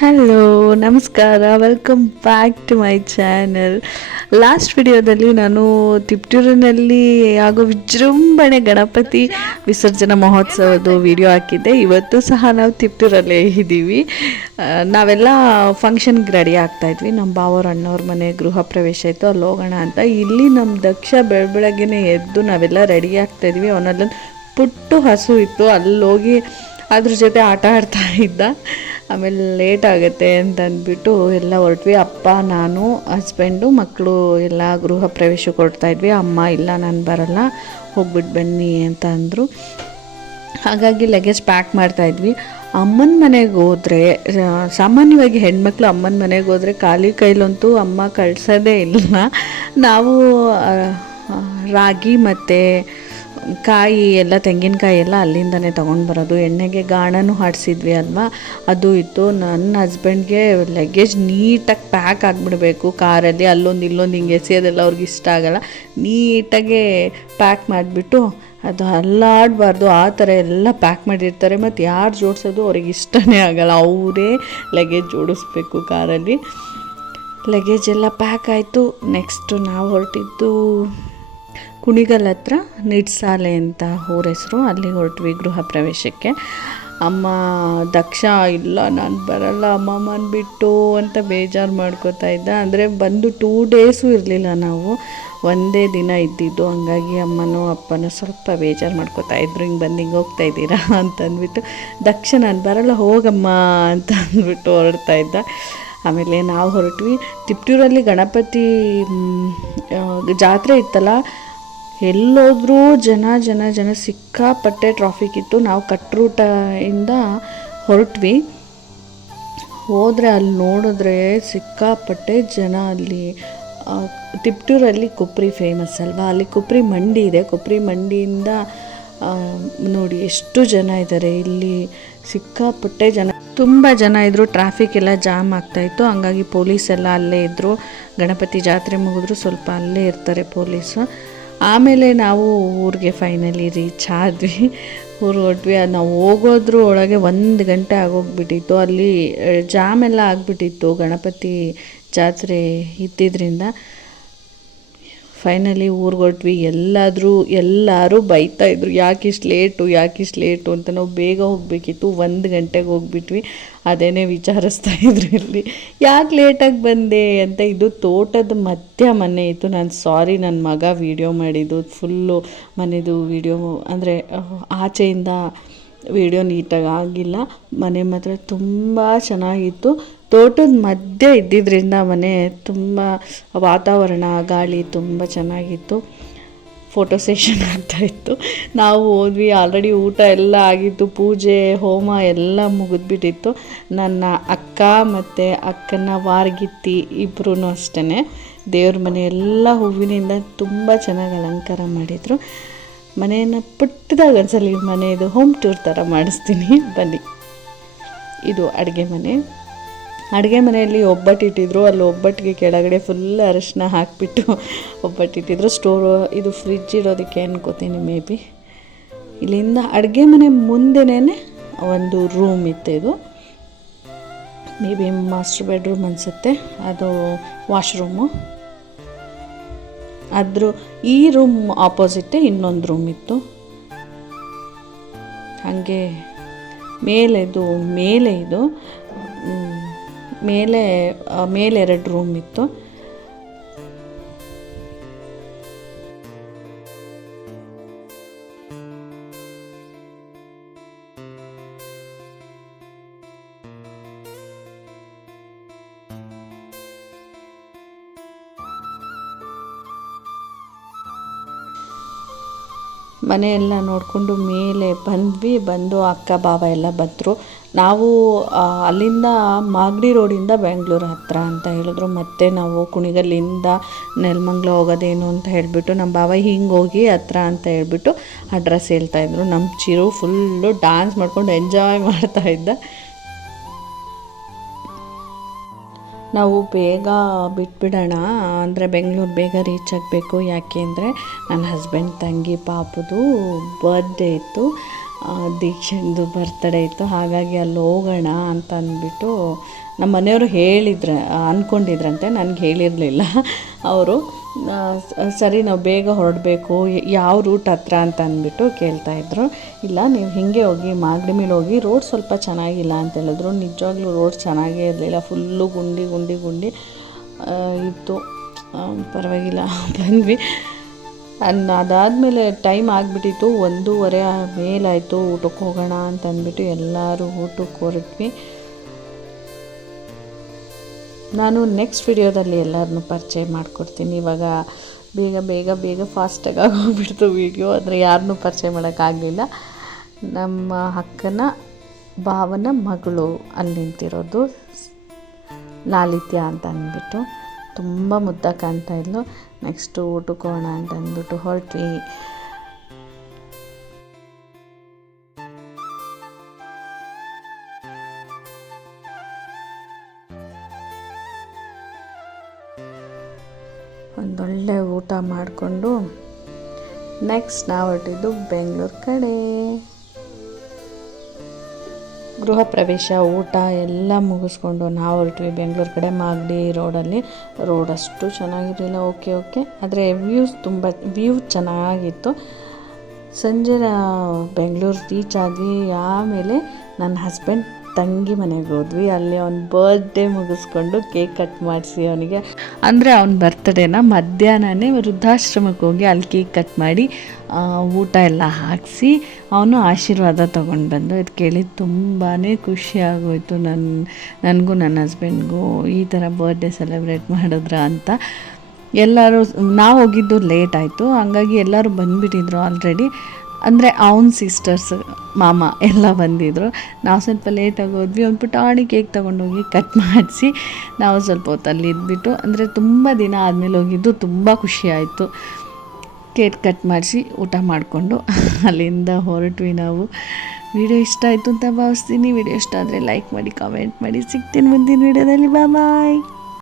Hello ನಮಸ್ಕಾರ. Welcome back to my channel last ವಿಡಿಯೋದಲ್ಲಿ ನಾನು ತಿಪ್ಟೂರಿನಲ್ಲಿ ಆಗೋ ವಿಜೃಂಭಣೆ ಗಣಪತಿ ವಿಸರ್ಜನಾ ಮಹೋತ್ಸವದ ವಿಡಿಯೋ ಹಾಕಿದ್ದೆ. ಇವತ್ತು ಸಹ ನಾವು ತಿಪ್ಟೂರಲ್ಲೇ ಇದ್ದೀವಿ. ನಾವೆಲ್ಲ ಫಂಕ್ಷನ್ಗೆ ರೆಡಿ ಆಗ್ತಾಯಿದ್ವಿ ನಮ್ಮ ಬಾವರ ಅಣ್ಣವ್ರ ಮನೆ ಗೃಹ ಪ್ರವೇಶ ಇತ್ತು. ಅಲ್ಲಿ ಹೋಗೋಣ ಅಂತ. ಇಲ್ಲಿ ನಮ್ಮ ದಕ್ಷ ಬೆಳ ಬೆಳಗ್ಗೆನೆ ಎದ್ದು ನಾವೆಲ್ಲ ರೆಡಿ ಆಗ್ತಾಯಿದ್ವಿ ಅವನಲ್ಲೊಂದು ಪುಟ್ಟು ಹಸು ಇತ್ತು. ಅಲ್ಲಿ ಹೋಗಿ ಅದ್ರ ಜೊತೆ ಆಟ ಆಡ್ತಾ ಇದ್ದ. ಆಮೇಲೆ ಲೇಟ್ ಆಗುತ್ತೆ ಅಂತ ಅಂದ್ಬಿಟ್ಟು ಎಲ್ಲ ಹೊರಟ್ವಿ. ಅಪ್ಪ, ನಾನು ಹಸ್ಬೆಂಡು ಮಕ್ಕಳು ಎಲ್ಲ ಗೃಹ ಪ್ರವೇಶ ಕೊಡ್ತಾ ಇದ್ವಿ. ಅಮ್ಮ, ಇಲ್ಲ, ನಾನು ಬರಲ್ಲ. ಹೋಗ್ಬಿಟ್ಟು ಬನ್ನಿ ಅಂತ ಅಂದರು. ಹಾಗಾಗಿ ಲಗೇಜ್ ಪ್ಯಾಕ್ ಮಾಡ್ತಾ ಇದ್ವಿ. ಅಮ್ಮನ ಮನೆಗೆ ಹೋದರೆ ಸಾಮಾನ್ಯವಾಗಿ ಹೆಣ್ಮಕ್ಳು ಅಮ್ಮನ ಮನೆಗೆ ಹೋದರೆ ಖಾಲಿ ಕೈಲಂತೂ ಅಮ್ಮ ಕಳ್ಸೋದೇ ಇಲ್ಲ. ನಾವು ರಾಗಿ ಮತ್ತು ಕಾಯಿ ಎಲ್ಲ, ತೆಂಗಿನಕಾಯಿ ಎಲ್ಲ ಅಲ್ಲಿಂದನೇ ತೊಗೊಂಡು ಬರೋದು. ಎಣ್ಣೆಗೆ ಗಾಣನೂ ಹಾಡಿಸಿದ್ವಿ ಅಲ್ವಾ? ಅದು ಇತ್ತು. ನನ್ನ ಹಸ್ಬೆಂಡ್ಗೆ ಲಗೇಜ್ ನೀಟಾಗಿ ಪ್ಯಾಕ್ ಆಗಿಬಿಡಬೇಕು ಕಾರಲ್ಲಿ. ಅಲ್ಲೊಂದು, ಇಲ್ಲೊಂದು ಹಿಂಗೆ ಎಸೆಯೋದೆಲ್ಲ ಅವ್ರಿಗೆ ಇಷ್ಟ ಆಗಲ್ಲ. ನೀಟಾಗೆ ಪ್ಯಾಕ್ ಮಾಡಿಬಿಟ್ಟು ಅದು ಅಲ್ಲಾಡಬಾರ್ದು. ಆ ಥರ ಎಲ್ಲ ಪ್ಯಾಕ್ ಮಾಡಿರ್ತಾರೆ. ಮತ್ತು ಯಾರು ಜೋಡಿಸೋದು ಅವ್ರಿಗೆ ಇಷ್ಟನೇ ಆಗಲ್ಲ. ಅವರೇ ಲಗೇಜ್ ಜೋಡಿಸ್ಬೇಕು ಕಾರಲ್ಲಿ. ಲಗೇಜ್ ಎಲ್ಲ ಪ್ಯಾಕ್ ಆಯಿತು. ನೆಕ್ಸ್ಟು ನಾವು ಹೊರಟಿದ್ದು ಕುಣಿಗಲ್ ಹತ್ರ ನಿಡ್ಸಾಲೆ ಅಂತ ಊರ ಹೆಸರು. ಅಲ್ಲಿ ಹೊರಟ್ವಿ ಗೃಹ ಪ್ರವೇಶಕ್ಕೆ. ಅಮ್ಮ, ದಕ್ಷ, ಇಲ್ಲ, ನಾನು ಬರಲ್ಲ ಅಮ್ಮಮ್ಮನ ಬಿಟ್ಟು ಅಂತ ಬೇಜಾರು ಮಾಡ್ಕೋತಾ ಇದ್ದ. ಅಂದರೆ ಬಂದು ಟೂ ಡೇಸು ಇರಲಿಲ್ಲ ನಾವು. ಒಂದೇ ದಿನ ಇದ್ದಿದ್ದು. ಹಂಗಾಗಿ ಅಮ್ಮನೂ, ಅಪ್ಪನೂ ಸ್ವಲ್ಪ ಬೇಜಾರು ಮಾಡ್ಕೋತಾ ಇದ್ರು. ಹಿಂಗೆ ಬಂದು ಹಿಂಗೆ ಹೋಗ್ತಾ ಇದ್ದೀರಾ ಅಂತ ಅಂದ್ಬಿಟ್ಟು ದಕ್ಷ, ನಾನು ಬರಲ್ಲ, ಹೋಗಮ್ಮ ಅಂತ ಅಂದ್ಬಿಟ್ಟು ಹೊರಡ್ತಾ ಇದ್ದ. ಆಮೇಲೆ ನಾವು ಹೊರಟ್ವಿ. ತಿಪ್ಟೂರಲ್ಲಿ ಗಣಪತಿ ಜಾತ್ರೆ ಇತ್ತಲ್ಲ ಎಲ್ಲೋದ್ರೂ ಜನ ಜನ ಜನ ಸಿಕ್ಕಾಪಟ್ಟೆ ಟ್ರಾಫಿಕ್ ಇತ್ತು. ನಾವು ಕಟ್ ರೂಟ ಇಂದ ಹೊರಟ್ವಿ. ಹೋದರೆ ಅಲ್ಲಿ ನೋಡಿದ್ರೆ ಸಿಕ್ಕಾಪಟ್ಟೆ ಜನ ಅಲ್ಲಿ ತಿಪ್ಟೂರಲ್ಲಿ ಕುಪ್ರಿ ಫೇಮಸ್ ಅಲ್ವಾ? ಅಲ್ಲಿ ಕುಪ್ರಿ ಮಂಡಿ ಇದೆ. ಕುಪ್ರಿ ಮಂಡಿಯಿಂದ ನೋಡಿ ಎಷ್ಟು ಜನ ಇದ್ದಾರೆ ಇಲ್ಲಿ ಸಿಕ್ಕಾಪಟ್ಟೆ ಜನ. ತುಂಬ ಜನ ಇದ್ದರು ಟ್ರಾಫಿಕ್ ಎಲ್ಲ ಜಾಮ್ ಆಗ್ತಾಯಿತ್ತು ಹಂಗಾಗಿ ಪೊಲೀಸ್ ಎಲ್ಲ ಅಲ್ಲೇ ಇದ್ದರು ಗಣಪತಿ ಜಾತ್ರೆ ಮುಗಿದ್ರು. ಸ್ವಲ್ಪ ಅಲ್ಲೇ ಇರ್ತಾರೆ ಪೊಲೀಸು. ಆಮೇಲೆ ನಾವು ಊರಿಗೆ ಫೈನಲಿ ರೀಚ್ ಆದ್ವಿ. ಊರು ಹೊಟ್ವಿ ಅದು ನಾವು ಹೋಗೋದ್ರ ಒಳಗೆ ಒಂದು ಗಂಟೆ ಆಗೋಗ್ಬಿಟ್ಟಿತ್ತು. ಅಲ್ಲಿ, ಜಾಮ್ ಎಲ್ಲ ಆಗಿಬಿಟ್ಟಿತ್ತು. ಗಣಪತಿ ಜಾತ್ರೆ ಇದ್ದಿದ್ದರಿಂದ ಫೈನಲಿ ಊರಿಗೆ ಹೊರಟ್ವಿ ಎಲ್ಲಾದರೂ, ಎಲ್ಲರೂ ಬೈತಾ ಇದ್ರು. ಯಾಕೆ ಇಷ್ಟು ಲೇಟು ಯಾಕೆ ಇಷ್ಟು ಲೇಟು ಅಂತ ನಾವು ಬೇಗ ಹೋಗಬೇಕಿತ್ತು. ಒಂದು ಗಂಟೆಗೆ ಹೋಗ್ಬಿಟ್ವಿ. ಅದೇನೇ ವಿಚಾರಿಸ್ತಾ ಇದ್ರು ಇಲ್ಲಿ. ಯಾಕೆ ಲೇಟಾಗಿ ಬಂದೆ ಅಂತ ಇದು ತೋಟದ ಮಧ್ಯ ಮನೆ ಇತ್ತು. ನಾನು ಸಾರಿ ನನ್ನ ಮಗ ವೀಡಿಯೋ ಮಾಡಿದ್ದು. ಫುಲ್ಲು ಮನೆದು ವೀಡಿಯೋ ಅಂದರೆ, ಆಚೆಯಿಂದ ವಿಡಿಯೋ ನೀಟಾಗಿ ಆಗಿಲ್ಲ. ಮನೆ ಮಾತ್ರ ತುಂಬ ಚೆನ್ನಾಗಿತ್ತು. ತೋಟದ ಮಧ್ಯೆ ಇದ್ದಿದ್ದರಿಂದ ಮನೆ ತುಂಬ ವಾತಾವರಣ, ಗಾಳಿ ತುಂಬ ಚೆನ್ನಾಗಿತ್ತು. ಫೋಟೋ ಸೆಷನ್ ಆಗ್ತಾಯಿತ್ತು ನಾವು ಹೋದ್ವಿ ಆಲ್ರೆಡಿ ಊಟ ಎಲ್ಲ ಆಗಿತ್ತು ಪೂಜೆ, ಹೋಮ ಎಲ್ಲ ಮುಗಿದ್ಬಿಟ್ಟಿತ್ತು. ನನ್ನ ಅಕ್ಕ ಮತ್ತು ಅಕ್ಕನ ವಾರ್ಗಿತ್ತಿ ಇಬ್ಬರೂ ಅಷ್ಟೇ ದೇವ್ರ ಮನೆ ಎಲ್ಲ ಹೂವಿನಿಂದ ತುಂಬ ಚೆನ್ನಾಗಿ ಅಲಂಕಾರ ಮಾಡಿದರು. ಮನೆಯನ್ನು ಪುಟ್ಟದಾಗ ಒಂದ್ಸಲ ಮನೆಯದು ಹೋಮ್ ಟೂರ್ ಥರ ಮಾಡಿಸ್ತೀನಿ. ಬನ್ನಿ. ಇದು ಅಡುಗೆ ಮನೆ. ಅಡುಗೆ ಮನೆಯಲ್ಲಿ ಒಬ್ಬಟ್ಟು ಇಟ್ಟಿದ್ರು, ಅಲ್ಲಿ ಒಬ್ಬಟ್ಟಿಗೆ ಕೆಳಗಡೆ ಫುಲ್ ಅರಶಿನ ಹಾಕಿಬಿಟ್ಟು ಒಬ್ಬಟ್ಟು ಇಟ್ಟಿದ್ರು. ಸ್ಟೋರ್ ಇದು ಫ್ರಿಜ್ ಇರೋದಕ್ಕೆ ಅನ್ಕೋತೀನಿ ಮೇ ಬಿ ಇಲ್ಲಿಂದ ಅಡುಗೆ ಮನೆ ಮುಂದೆನೇ ಒಂದು ರೂಮ್ ಇತ್ತು ಇದು. ಮೇ ಬಿ ಮಾಸ್ಟರ್ ಬೆಡ್ರೂಮ್ ಅನಿಸುತ್ತೆ, ಅದು ವಾಶ್ರೂಮು ಅದ್ರ ಈ ರೂಮ್ ಆಪೋಸಿಟ್ಟೆ ಇನ್ನೊಂದು ರೂಮ್ ಇತ್ತು. ಹಾಗೆ ಮೇಲೆ ಇದು. ಮೇಲೆ ಇದು ಮೇಲೆ ಮೇಲೆ ಎರಡು ರೂಮ್ ಇತ್ತು. ಮನೆಯೆಲ್ಲ ನೋಡಿಕೊಂಡು ಮೇಲೆ ಬಂದ್ವಿ. ಬಂದು ಅಕ್ಕ ಬಾವ ಎಲ್ಲ ಬಂದರು. ನಾವು ಅಲ್ಲಿಂದ ಮಾಗಡಿ ರೋಡಿಂದ ಬೆಂಗಳೂರು ಹತ್ರ ಅಂತ ಹೇಳಿದ್ರು. ಮತ್ತೆ ನಾವು ಕುಣಿಗಲ್ಲಿಂದ ನೆಲಮಂಗ್ಲ ಹೋಗೋದೇನು ಅಂತ ಹೇಳಿಬಿಟ್ಟು, ನಮ್ಮ ಬಾವ ಹಿಂಗೆ ಹೋಗಿ ಹತ್ರ ಅಂತ ಹೇಳ್ಬಿಟ್ಟು ಅಡ್ರೆಸ್ ಹೇಳ್ತಾಯಿದ್ರು ನಮ್ಮ ಚಿರು ಫುಲ್ಲು ಡ್ಯಾನ್ಸ್ ಮಾಡ್ಕೊಂಡು ಎಂಜಾಯ್ ಮಾಡ್ತಾಯಿದ್ದ ನಾವು ಬೇಗ ಬಿಟ್ಬಿಡೋಣ. ಅಂದರೆ ಬೆಂಗಳೂರು ಬೇಗ ರೀಚ್ ಆಗಬೇಕು. ಯಾಕೆ ಅಂದರೆ, ನನ್ನ ಹಸ್ಬೆಂಡ್ ತಂಗಿ ಪಾಪದು ಬರ್ಡೇ ಇತ್ತು. ದೀಕ್ಷೆಂದು ಬರ್ತಡೇ ಇತ್ತು. ಹಾಗಾಗಿ ಅಲ್ಲಿ ಹೋಗೋಣ ಅಂತ ಅಂದ್ಬಿಟ್ಟು ನಮ್ಮ ಮನೆಯವರು ಹೇಳಿದ್ರು ಅಂದ್ಕೊಂಡಿದ್ರಂತೆ ನನಗೆ ಹೇಳಿರಲಿಲ್ಲ. ಅವರು ಸರಿ, ನಾವು ಬೇಗ ಹೊರಡಬೇಕು. ಯಾವ ರೂಟ್ ಹತ್ರ ಅಂತ ಅಂದ್ಬಿಟ್ಟು ಕೇಳ್ತಾಯಿದ್ರು ಇಲ್ಲ, ನೀವು ಹೀಗೆ ಹೋಗಿ, ಮಾಗಡಿ ಮೇಲೆ ಹೋಗಿ ರೋಡ್ ಸ್ವಲ್ಪ ಚೆನ್ನಾಗಿಲ್ಲ ಅಂತ ಹೇಳಿದ್ರು. ನಿಜವಾಗ್ಲೂ ರೋಡ್ ಚೆನ್ನಾಗೇ ಇರಲಿಲ್ಲ. ಫುಲ್ಲು ಗುಂಡಿ ಗುಂಡಿ ಗುಂಡಿ ಇತ್ತು. ಪರವಾಗಿಲ್ಲ. ಬಂದ್ವಿ. ಅನ್ ಅದಾದಮೇಲೆ ಟೈಮ್ ಆಗಿಬಿಟ್ಟಿತ್ತು, ಒಂದೂವರೆ ಮೇಲಾಯಿತು ಊಟಕ್ಕೆ ಹೋಗೋಣ ಅಂತ ಅಂದ್ಬಿಟ್ಟು ಎಲ್ಲರೂ ಊಟಕ್ಕೆ ಹೊರಟ್ವಿ. ನಾನು ನೆಕ್ಸ್ಟ್ ವಿಡಿಯೋದಲ್ಲಿ ಎಲ್ಲರನ್ನೂ ಪರಿಚಯ ಮಾಡಿಕೊಡ್ತೀನಿ. ಇವಾಗ ಬೇಗ ಬೇಗ ಬೇಗ ಫಾಸ್ಟಾಗಿ ಆಗೋಗ್ಬಿಡ್ತು ವೀಡಿಯೋ ಆದರೆ ಯಾರನ್ನೂ ಪರಿಚಯ ಮಾಡೋಕ್ಕಾಗಲಿಲ್ಲ ನಮ್ಮ ಅಕ್ಕನ ಭಾವನ ಮಗಳು ಅಲ್ಲಿ ನಿಂತಿರೋದು ಲಾಲಿತ್ಯ ಅಂತ ಅಂದ್ಬಿಟ್ಟು. ತುಂಬ ಮುದ್ದ ಕಾಣ್ತಾ ಇದ್ಲು. ನೆಕ್ಸ್ಟು ಊಟಕ್ಕೆ ಅಂತ ಅಂದ್ಬಿಟ್ಟು ಹೊರಟ್ವಿ. ಒಂದೊಳ್ಳೆ ಊಟ ಮಾಡಿಕೊಂಡು ನೆಕ್ಸ್ಟ್ ನಾವು ಹೊರಟಿದ್ದು ಬೆಂಗಳೂರು ಕಡೆ. ಗೃಹ ಪ್ರವೇಶ ಊಟ ಎಲ್ಲ ಮುಗಿಸ್ಕೊಂಡು ನಾವು ಹೊರಟ್ವಿ ಬೆಂಗಳೂರು ಕಡೆ ಮಾಗಡಿ ರೋಡಲ್ಲಿ. ರೋಡ್ ಅಷ್ಟು ಚೆನ್ನಾಗಿರಲಿಲ್ಲ. Okay okay. ಆದರೆ ವ್ಯೂಸ್ ತುಂಬ ವ್ಯೂ ಚೆನ್ನಾಗಿತ್ತು. ಸಂಜೆ ಬೆಂಗಳೂರು ರೀಚ್ ಆಗಿ ಆಮೇಲೆ ನನ್ನ ಹಸ್ಬೆಂಡ್ ತಂಗಿ ಮನೆಗೆ ಹೋದ್ವಿ. ಅಲ್ಲಿ ಅವ್ನ ಬರ್ತ್ಡೇ ಮುಗಿಸ್ಕೊಂಡು ಕೇಕ್ ಕಟ್ ಮಾಡಿಸಿ ಅವನಿಗೆ. ಅಂದರೆ ಅವ್ನ ಬರ್ತ್ಡೇನ ಮಧ್ಯಾಹ್ನನೇ ವೃದ್ಧಾಶ್ರಮಕ್ಕೆ ಹೋಗಿ ಅಲ್ಲಿ ಕೇಕ್ ಕಟ್ ಮಾಡಿ ಊಟ ಎಲ್ಲ ಹಾಕಿಸಿ ಅವನು ಆಶೀರ್ವಾದ ತೊಗೊಂಡು ಬಂದು ಇದು ಕೇಳಿ ತುಂಬಾ ಖುಷಿ ಆಗೋಯ್ತು. ನನ್ನ ನನಗೂ ನನ್ನ ಹಸ್ಬೆಂಡ್ಗೂ ಈ ಥರ ಬರ್ಡೇ ಸೆಲೆಬ್ರೇಟ್ ಮಾಡಿದ್ರ ಅಂತ. ಎಲ್ಲರೂ, ನಾವು ಹೋಗಿದ್ದು ಲೇಟ್ ಆಯಿತು. ಹಂಗಾಗಿ ಎಲ್ಲರೂ ಬಂದುಬಿಟ್ಟಿದ್ರು ಆಲ್ರೆಡಿ ಅಂದರೆ ಅವನ ಸಿಸ್ಟರ್ಸ್ ಮಾಮ ಎಲ್ಲ ಬಂದಿದ್ದರು ನಾವು ಸ್ವಲ್ಪ ಲೇಟಾಗಿ ಹೋದ್ವಿ. ಒಂದು ಪುಟಾಣಿ ಕೇಕ್ ತೊಗೊಂಡೋಗಿ ಕಟ್ ಮಾಡಿಸಿ ನಾವು ಸ್ವಲ್ಪ ಹೊತ್ತು ಅಲ್ಲಿ ಇದ್ಬಿಟ್ಟು, ಅಂದರೆ ತುಂಬ ದಿನ ಆದಮೇಲೆ ಹೋಗಿದ್ದು ತುಂಬ ಖುಷಿ ಆಯಿತು. ಕೇಕ್ ಕಟ್ ಮಾಡಿಸಿ ಊಟ ಮಾಡಿಕೊಂಡು ಅಲ್ಲಿಂದ ಹೊರಟ್ವಿ ನಾವು. ವಿಡಿಯೋ ಇಷ್ಟ ಆಯಿತು ಅಂತ ಭಾವಿಸ್ತೀನಿ. ವಿಡಿಯೋ ಇಷ್ಟ ಆದರೆ ಲೈಕ್ ಮಾಡಿ ಕಾಮೆಂಟ್ ಮಾಡಿ. ಸಿಗ್ತೀನಿ ಮುಂದಿನ ವಿಡಿಯೋದಲ್ಲಿ ಬಾಯ್